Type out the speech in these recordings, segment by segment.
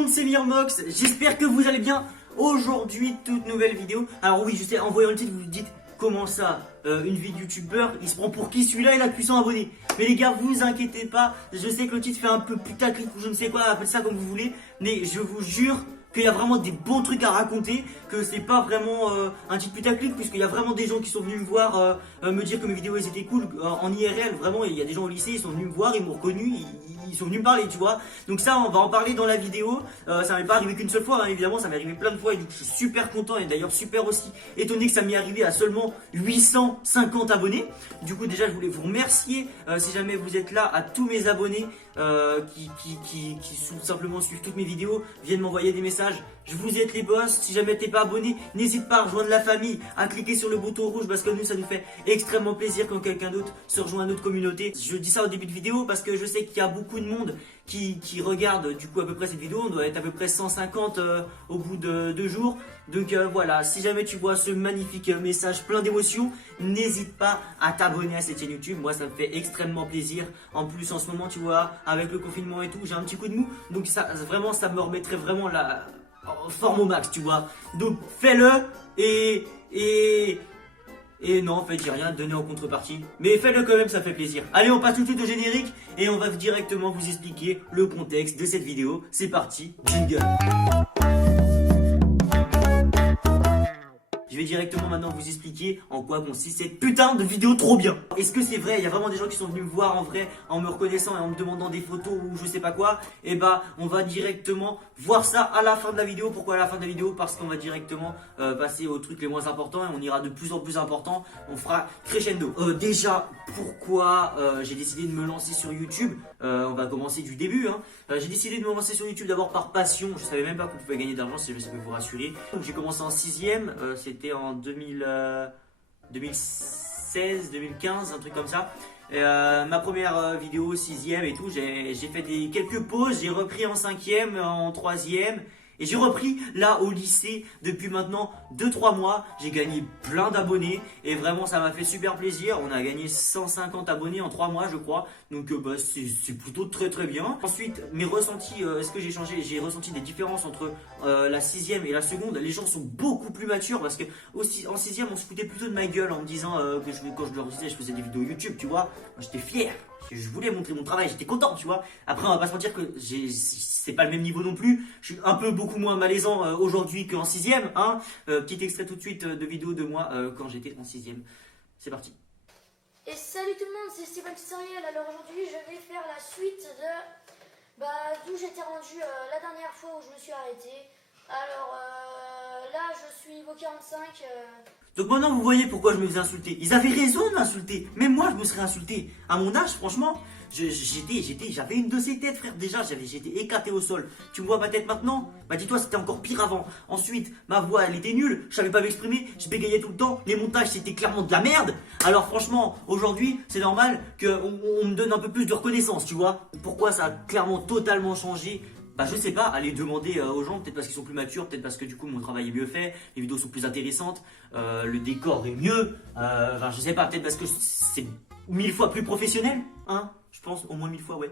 monde, c'est Mirmox, j'espère que vous allez bien. Aujourd'hui, toute nouvelle vidéo. Alors oui, je sais, en voyant le titre, vous vous dites, comment ça, une vie de youtubeur, il se prend pour qui celui-là, il a que 100 abonnés. Mais les gars, vous inquiétez pas, je sais que le titre fait un peu putaclic ou je ne sais quoi, appelez ça comme vous voulez. Mais je vous jure qu'il y a vraiment des bons trucs à raconter, que c'est pas vraiment un titre putaclic, puisqu'il y a vraiment des gens qui sont venus me voir me dire que mes vidéos elles étaient cool en IRL. Vraiment, il y a des gens au lycée, ils sont venus me voir, ils m'ont reconnu, ils sont venus me parler, tu vois. Donc ça, on va en parler dans la vidéo. Ça m'est pas arrivé qu'une seule fois, hein, évidemment, ça m'est arrivé plein de fois et du coup je suis super content et d'ailleurs super aussi étonné que ça m'est arrivé à seulement 850 abonnés. Du coup déjà je voulais vous remercier si jamais vous êtes là, à tous mes abonnés qui simplement suivent toutes mes vidéos, viennent m'envoyer des messages. Je vous êtes les boss. Si jamais t'es pas abonné, n'hésite pas à rejoindre la famille, à cliquer sur le bouton rouge parce que nous ça nous fait extrêmement plaisir quand quelqu'un d'autre se rejoint à notre communauté. Je dis ça au début de vidéo parce que je sais qu'il y a beaucoup de monde qui regarde du coup à peu près cette vidéo. On doit être à peu près 150 au bout de 2 jours. Donc voilà, si jamais tu vois ce magnifique message plein d'émotions, n'hésite pas à t'abonner à cette chaîne YouTube. Moi ça me fait extrêmement plaisir. En plus en ce moment tu vois, avec le confinement et tout, j'ai un petit coup de mou. Donc ça vraiment, ça me remettrait vraiment la forme au max, tu vois. Donc fais-le et non, en fait, j'ai rien à te donner en contrepartie. Mais fais-le quand même, ça fait plaisir. Allez, on passe tout de suite au générique et on va directement vous expliquer le contexte de cette vidéo. C'est parti, jingle. Je vais directement maintenant vous expliquer en quoi consiste cette putain de vidéo trop bien. Est-ce que c'est vrai? Il y a vraiment des gens qui sont venus me voir en vrai en me reconnaissant et en me demandant des photos ou je sais pas quoi. Et bah on va directement voir ça à la fin de la vidéo. Pourquoi à la fin de la vidéo? Parce qu'on va directement passer aux trucs les moins importants et on ira de plus en plus important. On fera crescendo. Déjà, pourquoi j'ai décidé de me lancer sur YouTube? On va commencer du début, hein. J'ai décidé de me lancer sur YouTube d'abord par passion. Je savais même pas qu'on pouvait gagner d'argent, si ça peut vous rassurer. Donc j'ai commencé en 6ème, c'était en 2016, 2015, un truc comme ça. Ma première vidéo 6ème et tout, j'ai fait quelques pauses, j'ai repris en 5ème, en 3ème. Et j'ai repris là au lycée depuis maintenant 2-3 mois. J'ai gagné plein d'abonnés et vraiment ça m'a fait super plaisir. On a gagné 150 abonnés en 3 mois je crois. Donc bah, c'est plutôt très très bien. Ensuite mes ressentis, est-ce que j'ai changé? J'ai ressenti des différences entre la 6ème et la seconde. Les gens sont beaucoup plus matures parce que aussi, en 6ème on se foutait plutôt de ma gueule en me disant que quand je leur disais je faisais des vidéos YouTube, tu vois. Moi j'étais fier. Je voulais montrer mon travail, j'étais content, tu vois. Après, on va pas se mentir que c'est pas le même niveau non plus. Je suis un peu beaucoup moins malaisant aujourd'hui qu'en 6ème, hein. Petit extrait tout de suite de vidéo de moi quand j'étais en 6ème. C'est parti. Et salut tout le monde, c'est Steven Tutoriel. Alors aujourd'hui, je vais faire la suite de d'où j'étais rendu la dernière fois où je me suis arrêté. Alors là, je suis niveau 45. Donc maintenant vous voyez pourquoi je me faisais insulter. Ils avaient raison de m'insulter. Même moi je me serais insulté. À mon âge franchement, j'avais une de ces têtes frère. Déjà j'étais éclaté au sol. Tu me vois ma tête maintenant? Bah dis-toi c'était encore pire avant. Ensuite ma voix elle était nulle. Je savais pas m'exprimer. Je bégayais tout le temps. Les montages c'était clairement de la merde. Alors franchement aujourd'hui c'est normal qu'on me donne un peu plus de reconnaissance, tu vois. Pourquoi ça a clairement totalement changé? Bah je sais pas, allez demander aux gens, peut-être parce qu'ils sont plus matures, peut-être parce que du coup mon travail est mieux fait, les vidéos sont plus intéressantes, le décor est mieux, enfin je sais pas, peut-être parce que c'est 1000 fois plus professionnel, hein, je pense au moins 1000 fois, ouais.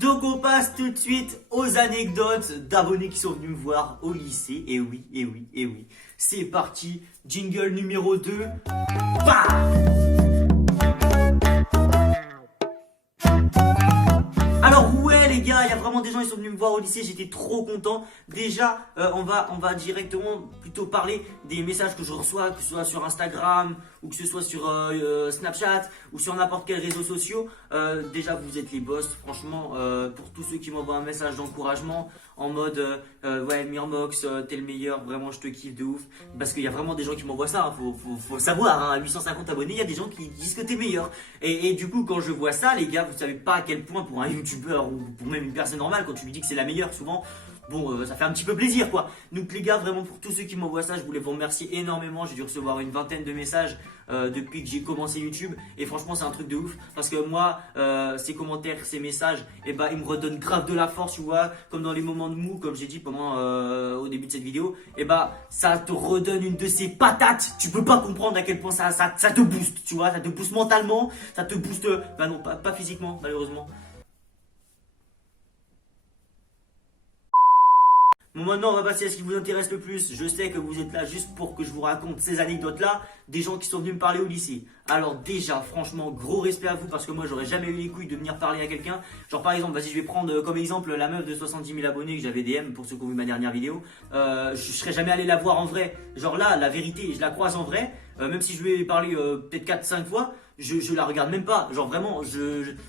Donc on passe tout de suite aux anecdotes d'abonnés qui sont venus me voir au lycée, et oui, et oui, et oui, c'est parti, jingle numéro 2, bam! Alors ouais les gars, il y a vraiment des gens qui sont venus me voir au lycée, j'étais trop content. Déjà, on va directement plutôt parler des messages que je reçois, que ce soit sur Instagram ou que ce soit sur Snapchat ou sur n'importe quel réseau social. Déjà vous êtes les boss, franchement, pour tous ceux qui m'envoient un message d'encouragement en mode ouais Mirmox, t'es le meilleur, vraiment je te kiffe de ouf. Parce qu'il y a vraiment des gens qui m'envoient ça, hein, faut savoir, hein, à 850 abonnés, il y a des gens qui disent que t'es meilleur. Et du coup quand je vois ça les gars, vous savez pas à quel point pour un youtubeur ou pour même une personne normale, quand tu lui dis que c'est la meilleure souvent, bon ça fait un petit peu plaisir quoi. Donc les gars, vraiment pour tous ceux qui m'envoient ça, je voulais vous remercier énormément. J'ai dû recevoir une vingtaine de messages depuis que j'ai commencé YouTube et franchement c'est un truc de ouf parce que moi ces commentaires, ces messages, et bah ils me redonnent grave de la force, tu vois, comme dans les moments de mou, comme j'ai dit pendant au début de cette vidéo, et bah ça te redonne une de ces patates. Tu peux pas comprendre à quel point ça te booste, tu vois, ça te booste mentalement, ça te booste, bah non pas physiquement malheureusement. Bon, maintenant, on va passer à ce qui vous intéresse le plus. Je sais que vous êtes là juste pour que je vous raconte ces anecdotes-là, des gens qui sont venus me parler au lycée. Alors déjà, franchement, gros respect à vous parce que moi, j'aurais jamais eu les couilles de venir parler à quelqu'un. Genre par exemple, vas-y, je vais prendre comme exemple la meuf de 70 000 abonnés que j'avais DM pour ceux qui ont vu ma dernière vidéo. Je serais jamais allé la voir en vrai. Genre là, la vérité, je la croise en vrai. Même si je lui ai parlé peut-être 4-5 fois, je la regarde même pas. Genre vraiment,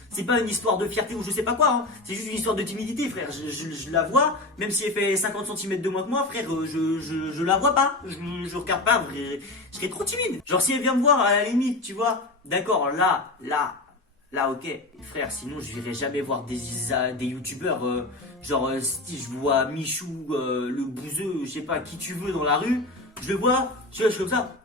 c'est pas une histoire de fierté ou je sais pas quoi. Hein. C'est juste une histoire de timidité, frère. Je la vois, même si elle fait 50 cm de moins que moi, frère, je la vois pas. Je regarde pas, frère. Je serais trop timide. Genre si elle vient me voir, à la limite, tu vois. D'accord, là, ok, frère. Sinon, je virais jamais voir des youtubeurs. Genre si je vois Michou, le bouseux, je sais pas, qui tu veux dans la rue. Je le vois, je suis comme ça.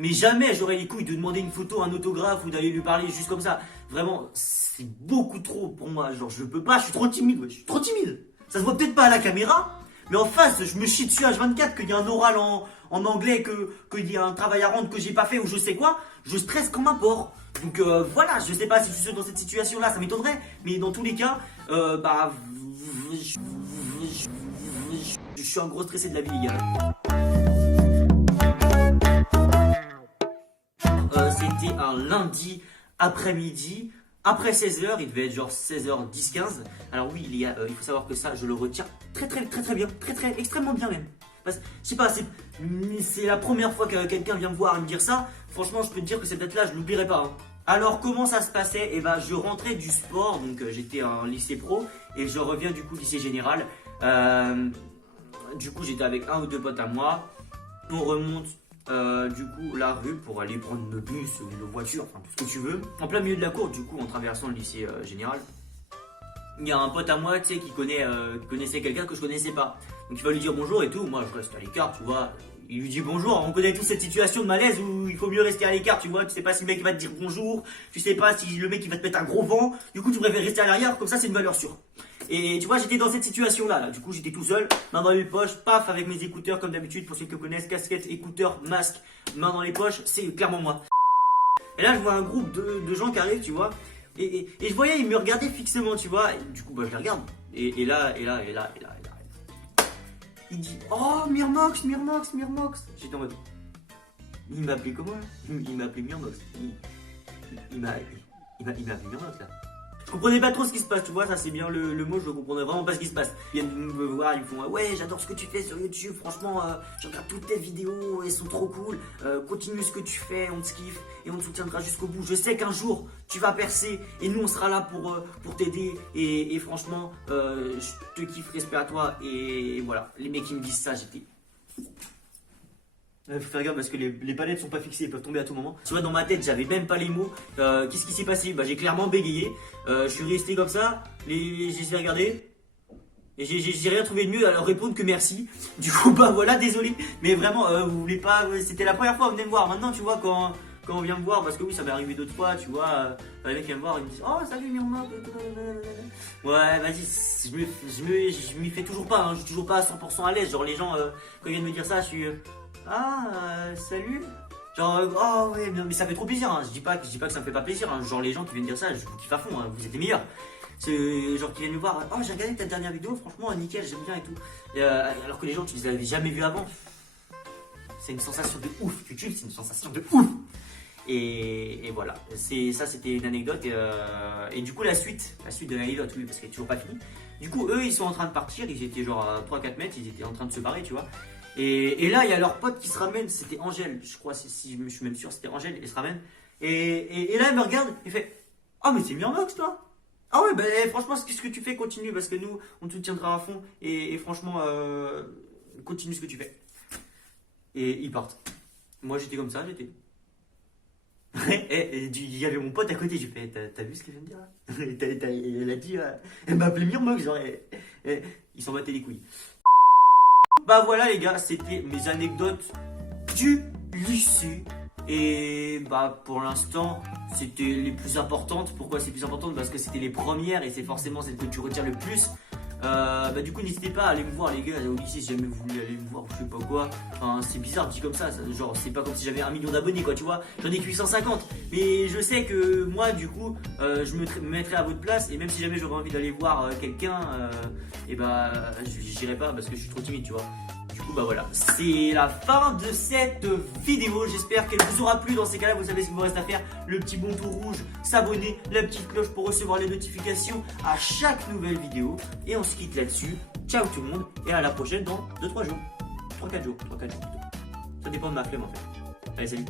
Mais jamais j'aurais les couilles de demander une photo, un autographe ou d'aller lui parler juste comme ça. Vraiment, c'est beaucoup trop pour moi. Genre, je peux pas, je suis trop timide, ouais. Je suis trop timide. Ça se voit peut-être pas à la caméra, mais en face, je me chie dessus H24 qu'il y a un oral en anglais, qu'il y a un travail à rendre que j'ai pas fait ou je sais quoi. Je stresse comme un porc. Donc voilà, je sais pas si je suis dans cette situation-là, ça m'étonnerait. Mais dans tous les cas, je suis un gros stressé de la vie, les gars. C'était un lundi après-midi, après 16h, il devait être genre 16h10, 15. Alors oui, il faut savoir que ça, je le retiens très bien, extrêmement bien même. Parce que, je sais pas, c'est la première fois que quelqu'un vient me voir et me dire ça. Franchement, je peux te dire que cette date-là, je l'oublierai pas. Hein. Alors comment ça se passait? Eh ben, je rentrais du sport, donc j'étais en lycée pro et je reviens du coup lycée général. Du coup, j'étais avec un ou deux potes à moi. On remonte du coup la rue pour aller prendre le bus ou une voiture, enfin tout ce que tu veux. En plein milieu de la cour, du coup, en traversant le lycée général, il y a un pote à moi, tu sais, qui connaissait quelqu'un que je connaissais pas. Donc il va lui dire bonjour et tout. Moi, je reste à l'écart, tu vois. Il lui dit bonjour. On connaît tous cette situation de malaise où il faut mieux rester à l'écart, tu vois. Tu sais pas si le mec va te dire bonjour, tu sais pas si le mec il va te mettre un gros vent. Du coup, tu préfères rester à l'arrière, comme ça, c'est une valeur sûre. Et tu vois, j'étais dans cette situation-là. Là. Du coup, j'étais tout seul, main dans les poches, paf, avec mes écouteurs, comme d'habitude, pour ceux qui connaissent, casquette, écouteurs, masque, main dans les poches, c'est clairement moi. Et là, je vois un groupe de gens qui arrivent, tu vois. Et je voyais, ils me regardaient fixement, tu vois. Et du coup, bah, je les regarde. Et là. Il dit, oh, Mirmox. J'étais en mode, il m'a appelé comment là? Il m'a appelé Mirmox. Il m'a appelé Mirmox là. Je comprenais pas trop ce qui se passe, tu vois, ça c'est bien le mot, je comprenais vraiment pas ce qui se passe. Ils viennent me voir, ils me font ouais, j'adore ce que tu fais sur YouTube, franchement, je regarde toutes tes vidéos, elles sont trop cool, continue ce que tu fais, on te kiffe et on te soutiendra jusqu'au bout. Je sais qu'un jour tu vas percer et nous on sera là pour t'aider et franchement, je te kiffe, respect à toi et voilà. Les mecs qui me disent ça, j'étais... Faut faire gaffe parce que les palettes sont pas fixées, elles peuvent tomber à tout moment. Tu vois, dans ma tête, j'avais même pas les mots. Qu'est-ce qui s'est passé? Bah, j'ai clairement bégayé. Je suis resté comme ça. J'ai regardé. Et j'ai rien trouvé de mieux à leur répondre que merci. Du coup, bah voilà, désolé. Mais vraiment, vous voulez pas. C'était la première fois que vous venez me voir. Maintenant, tu vois, quand on vient me voir, parce que oui, ça m'est arrivé d'autres fois, tu vois. Les mecs viennent me voir, ils me disent oh, salut Mirma. Ouais, vas-y, je m'y fais toujours pas. Hein, je suis toujours pas à 100% à l'aise. Genre, les gens, quand ils viennent me dire ça, je suis. Salut. Genre, oh ouais, mais ça fait trop plaisir. Hein. Je dis pas que ça me fait pas plaisir. Hein. Genre, les gens qui viennent dire ça, je vous kiffe à fond. Hein. Vous êtes les meilleurs. C'est genre qui viennent me voir. Oh, j'ai regardé ta dernière vidéo, franchement, nickel, j'aime bien et tout. Alors que les gens, tu les avais jamais vus avant. C'est une sensation de ouf. YouTube, c'est une sensation de ouf. Et voilà. Ça, c'était une anecdote. Et du coup, la suite de l'anecdote, oui, parce qu'elle est toujours pas finie. Du coup, eux, ils sont en train de partir. Ils étaient genre à 3-4 mètres. Ils étaient en train de se barrer, tu vois. Et là, il y a leur pote qui se ramène, c'était Angèle, je crois, si je suis même sûr, c'était Angèle, elle se ramène. Et là, elle me regarde, et fait oh, mais c'est Mirmox, toi? Ah ouais, bah franchement, ce que tu fais, continue, parce que nous, on te tiendra à fond, et franchement, continue ce que tu fais. Et ils partent. Moi, j'étais comme ça, j'étais. Il y avait mon pote à côté, j'ai fait t'as vu ce qu'elle vient de dire là? Elle a dit, elle m'a appelé Mirmox, genre, ils s'en battaient les couilles. Bah voilà les gars, c'était mes anecdotes du lycée. Et bah pour l'instant, c'était les plus importantes. Pourquoi c'est plus importante? Parce que c'était les premières et c'est forcément celle que tu retiens le plus. Du coup n'hésitez pas à aller me voir les gars au lycée si jamais vous voulez aller me voir, je sais pas quoi. Enfin, c'est bizarre dit comme ça, genre c'est pas comme si j'avais 1 million d'abonnés quoi, tu vois. J'en ai que 850, mais je sais que moi du coup je me mettrai à votre place, et même si jamais j'aurais envie d'aller voir quelqu'un, j'irai pas parce que je suis trop timide, tu vois. Du coup voilà, c'est la fin de cette vidéo. J'espère qu'elle vous aura plu. Dans ces cas là, vous savez ce qu'il vous reste à faire: le petit bouton rouge, s'abonner, la petite cloche pour recevoir les notifications à chaque nouvelle vidéo. Et on se quitte là-dessus. Ciao tout le monde, et à la prochaine dans 2-3 jours, 3-4 jours plutôt. Ça dépend de ma flemme en fait. Allez, salut.